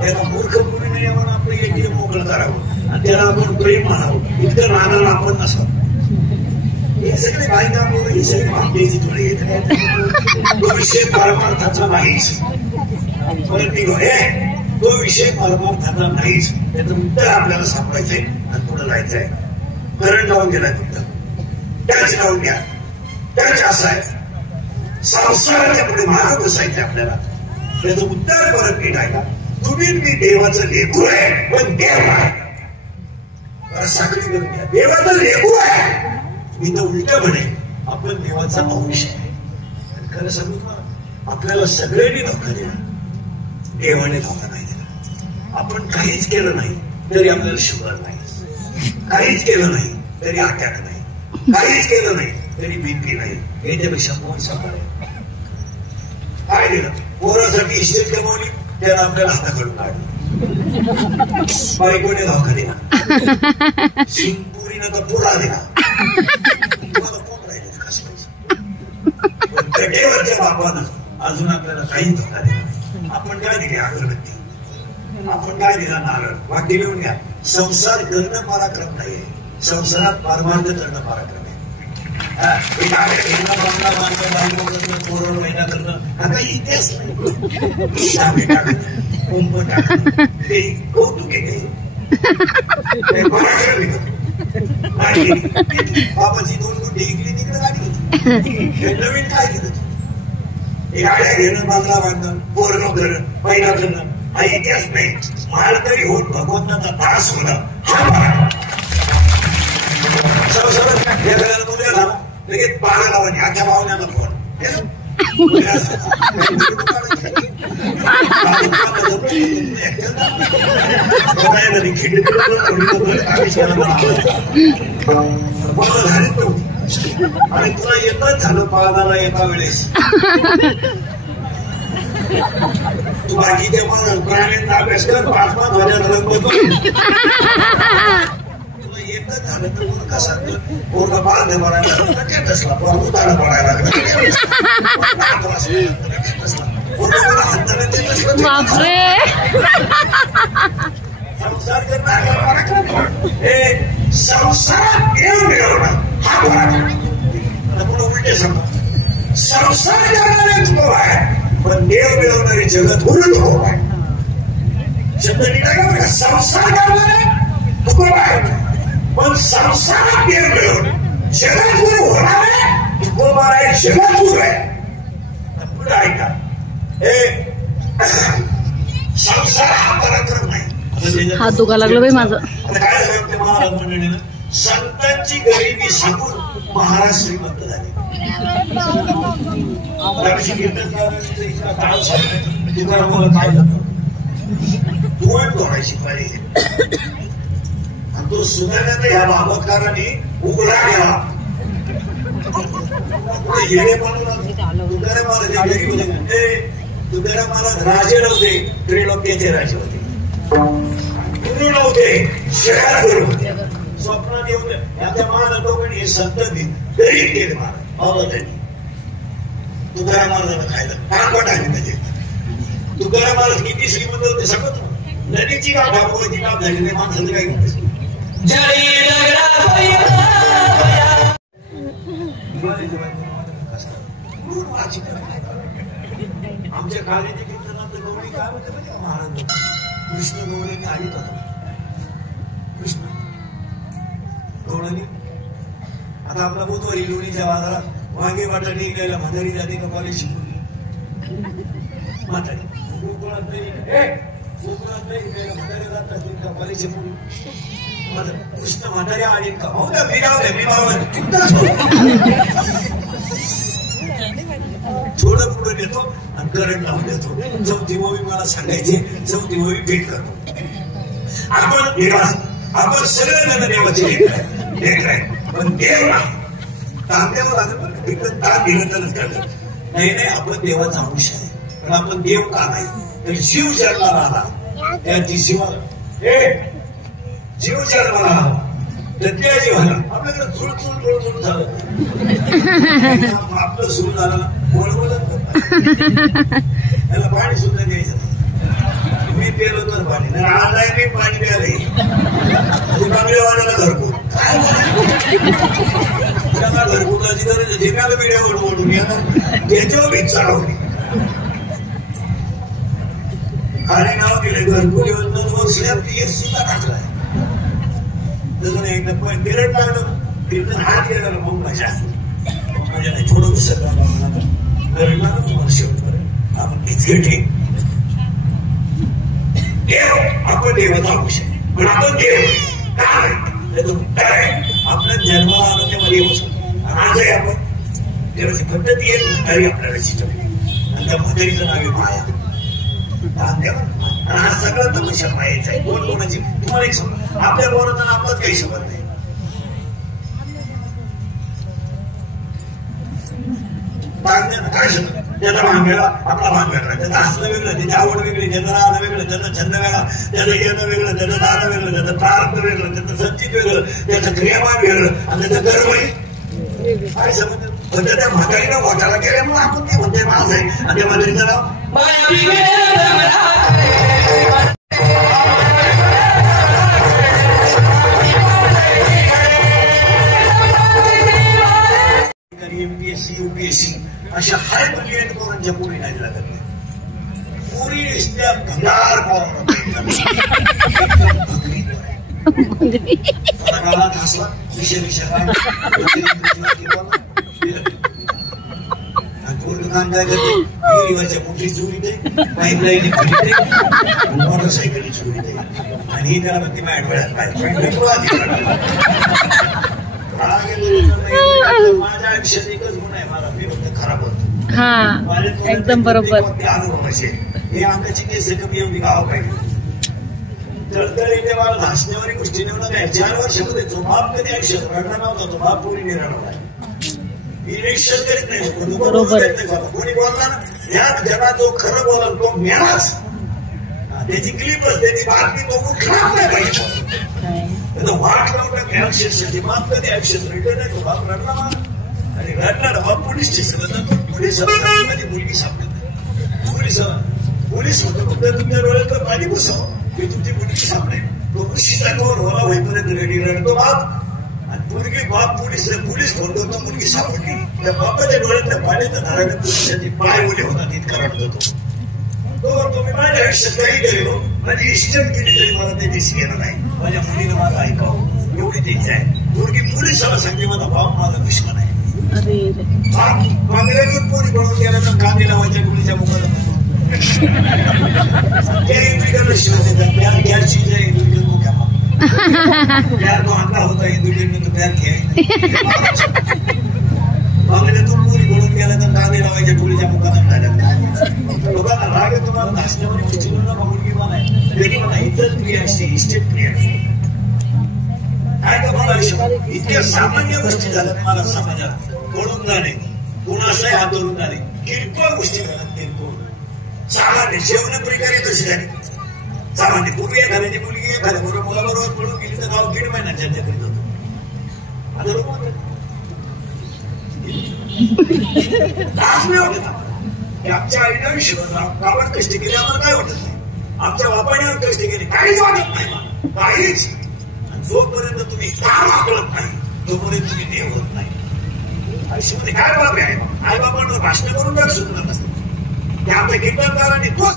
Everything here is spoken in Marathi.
त्याला मूर्ख मुलीने आपण आपलं एटीएम मोकळं करावं आणि त्याला आपण प्रेम मानावं इतकं नाना आपण नसावं. हे सगळे बायका मुलं ही सगळी मागण्याची थोडी येत तो विषय परमार्थाचा नाहीच. परत निघो तो विषय परमार्थाचा नाहीच. त्याचं उत्तर आपल्याला सापडायचंय आणि पुढे जायचंय. करंट लावून गेलाय फक्त त्याच लावून घ्या. त्याच असं आहे संसाराच्या पुढे मार्ग बसायचे आपल्याला. त्याचं उत्तर परत निघायला तुम्ही मी देवाचं लेकरू आहे पण देव आहे. साखळी करून घ्या. देवाचं लेकरू आहे मी तर उलट म्हणे आपण देवाचा अंश आहे. खरं सांगू का आपल्याला सगळ्यांनी धोका दिला. देवाने धोका नाही दिला. आपण काहीच केलं नाही तरी आपल्याला शुगर नाही. काहीच केलं नाही तरी अटॅक नाही. काहीच केलं नाही तरी बीपी नाही. याच्यापेक्षा कोण सांभाळ काय दिलं. पोरासाठी इस्टेट कमवली त्याला आपल्याला हाताकडून काढलं. बायकोने धोका दिला. शिंपुरीनं तर पुरा दिला. तुम्हाला कोण राहिले कसं पाहिजे. पण कटेवरच्या बापानं अजून आपल्याला काही धोका दिला. आपण काय दिले अगरबत्ती. आपण काय दिला नारळ. वाटी लिहून घ्या. संसार करणं पराक्रम नाहीये. संसारात परमार्थ करणं पराक्रम आहे. महिना करणं आता इतिहास नाही. ते कौतुक आहे. बाबाची 2 गुंठे इकडे तिकडे गाडी होती. नवीन काय केलं हे गाड्या घेणं बंगला बांधणं पोरणं करणं पहिला करणं हा इतिहास नाही. माळकरी होऊन भगवंताचा त्रास होणं हा पराक्रम. लगेच पाळा लावणी आजच्या भावन्याला फोन आणि तुला येतच झालं पाळणारा एका वेळेस. तू बाकीच्या प्राण्यांचा अभ्यास कर 5-5 हजार रंग येतच झालं तर मग कसा पूर्ण बांध भरायला टेटसला उतारा पडायला लागला. संसार करणं हे संसारात देव मिळवणं हा पराक्रम. पुढे उलटे सांगा संसार करणारे तुकोबा आहे पण देव मिळवणारे जगत उलट तुकोबा आहे. शब्द नीटा का संसार करणारे तुकोबा आहे पण संसारात देव मिळवणं जगत गुरु होणारे तुकोबा आहे. जगत गुरु आहे. पुढे ऐका हे संसार हा पराक्रम नाही. हात दुखा लागलं बाई माझं. काय झालं महाराज मंडळीनं संतांची गरिबी सांगून महाराज श्रीमंत झाले. इतका काळ तुकारामाला काय झालं तोंड तोडायची पाहिजे. आणि तो सुधारण्यात ह्या बाबतकारांनी उघडा गेला. तुकारामाला जे गरीब होते तुकारामाला राजे नव्हते त्रिलोक्याचे राजे होते. गुरु नव्हते शहर गुरु होते. स्वप्नात येऊन त्या महाराज लोकांनी हे संत गरीब केले महाराज बाबा त्यांनी. तुकारामाला खायला पाकट आली म्हणजे तुकारामाला किती श्रीमंत होते सगळं. नदीची गाव भागवती गाव झाली नाही माणसाचं काही म्हणते. आमच्या काळाच्या कीर्तनात गवळी काय होते म्हणजे महाराज कृष्ण गवळीने आलीत होता. कृष्ण गवळणी आता आपला बुधवारी लोणीच्या बाजारात वांगे बटाटे इकायला म्हातारी जाते का कॉलेज शिकवली म्हातारी कोकणात नाही इकायला म्हातारी जात असतील का कॉलेज शिकवली. कृष्ण म्हातारी आलीत का हो ना मी राहू मी थोडं पुढे देतो आणि करंट लावून देतो. चौथी मूवी मला सांगायची. चौथी मूवी भेट करतो. आपण सगळं देवाचे लेकर आहे पण देव ताण द्यावं लागेल. तिकडं ताण दिलं तरच कळलं. नाही आपण देवाचा अंश आहे पण आपण देव का नाही. तर जीव जन्माला आला त्या जीवाला जीव जन्माला आला तर त्या जीवाला आपल्याकडे चुळ झालं. आपलं सुरू झालं वळवळ त्याला पाणी सुद्धा पाणी नाही आज आहे मी पाणी प्यायला बंगलेवाल्याला घरकुल काय त्याला घरकुलाची गरज ठिकाण वेळेवर ओढून येणार त्याच्यावर भीक चालवली खाली नाव केलं घरकुल योजना वर्षात सुद्धा टाकलाय जसं एकदा बिरड लागलं बिरड हात गेला मग मजा माझ्या नाही थोडं दिसत गरडला ना तुम्हाला शेवटपर्यंत आपण इतके ठीक देव आपण देवाचा विषय पण आपण देव काय आपल्या जन्माला आलं ते मध्ये येऊ शकतो आजही आपण देवाची पद्धती एक म्हातारी आपल्याला शिकवली आणि त्या म्हातारीचं नाव आहे माया हा सगळं तमाशा मायाचा आहे कोण कोणाची तुम्हाला एक समज आपल्या बोलताना आपलाच काही समज नाही काय समज त्याचा भाग वेगळा आपला भाग वेगळा त्याचं हसणं वेगळं त्याची आवड वेगळी त्याचं राहणं वेगळं त्याचा छंद वेगळा त्याचं येणं वेगळं त्याचं दाणं वेगळं त्याचं प्रारब्ध वेगळं त्याचं संचित वेगळं त्याचं क्रियामान वेगळं आणि त्याचं गर्वही काय समज म्हणजे त्या म्हातारीला वाटायला गेल्यामुळे आपण ते म्हणते माणूस आहे आणि त्या म्हातारीचं नाव एमपीएससी युपीएससी अशा हाय ब्रिलियंट पोरांच्या पोरी नाही लागत पोरी त्या भंगार गावात हसला विषय काम काय करते विहिरीवरच्या मोठी चोरीते पाईपलाईन चोरीते मोटरसायकली चोरीते आणि ही त्याला म्हणते मॅडवेळात माझ्या आयुष्यात एकच गुण आहे मला मी फक्त खराब होतो एकदम बरोबर अनुभवाचे हे आंब्याची केस कमी एवढी गाव पाहिजे तर इथे मला भासण्यावारी गोष्टी निवडून काय 4 वर्षामध्ये जो बाप कधी आयुष्यात रडला नव्हता तो बाप कोणी निराळला निरीक्षण करीत नाही कोणी बोलला ना या जगात जो खरं बोलाल तो मेलाच त्याची क्लिप असते ती बातमी तो उठला नाही पाहिजे वाट लावून अक्षरशः बाप कधी आयुष्यात रडलं नाही तो बाप रडला मला आणि रडला ना बाप पोलीस स्टेशनला जातो पोलीस मध्ये मुलगी सापडत पोलीस होतो फक्त तुमच्या डोळ्यात पाणी बसावं की तुमची मुलगी सापडेल तो कृषीचा कवर होला होईपर्यंत रेडी रडतो बाप आणि मुलगी बाप पोलीस फोन करतो मुलगी सापडली त्या बापाच्या डोळ्यातल्या पाण्याच्या धाराने पोलिसांचे पाय ओले होतात इतका रडत होतो तो मी माझ्या आयुष्यात काही केलो माझी इष्टच केली तरी मला ते दिस गेलं नाही माझ्या मुलीनं माझं ऐकावं एवढी तेच आहे मुलगी पोलिसाला सांगते माझा बाप माझा दुश्मन आहे बांगल्यातून पोरी बनवून गेला तर कांदे लावायच्या मुलीच्या मुखाला प्यार क्या चीज है इंडिविजुअल को क्या प्यार तो अंधा होता है इंडिविजुअल में तो प्यार किया बांगल्यातून पोरी बनवून गेला तर कांदे लावायच्या मुलीच्या मुखाला लोकांना राग येतो मला नाचण्यावर गोष्टी मुलगी मला इतर क्रिया असते इस्टेट क्रिया काय का मला इतक्या सामान्य गोष्टी झाल्या मला समाजात पडून जाणे कोणाचाही हात धरून जाणे किरकोळ गोष्टी घालत किरकोळ सामान्य जेवण प्रकारे तशी झाली सामान्य पूर्वी एखाद्याची मुलगी एखाद्या बरोबर मुलाबरोबर पडून गेली तर गाव 1.5 महिन्यात चर्चा करीत होतो आता लोक लाज नाही वाटत आमच्या आईने गावात कष्ट केले आम्हाला काय वाटत नाही आमच्या बापाने कष्ट केले काहीच वाटत नाही काहीच जोपर्यंत तुम्ही काम वापरत नाही तोपर्यंत तुम्ही देव होत नाही आयुष्यामध्ये काय बाप आहे आई बापांना भाषण करून सुरू करत असतात त्या आपल्या कीर्तनकारांनी तोच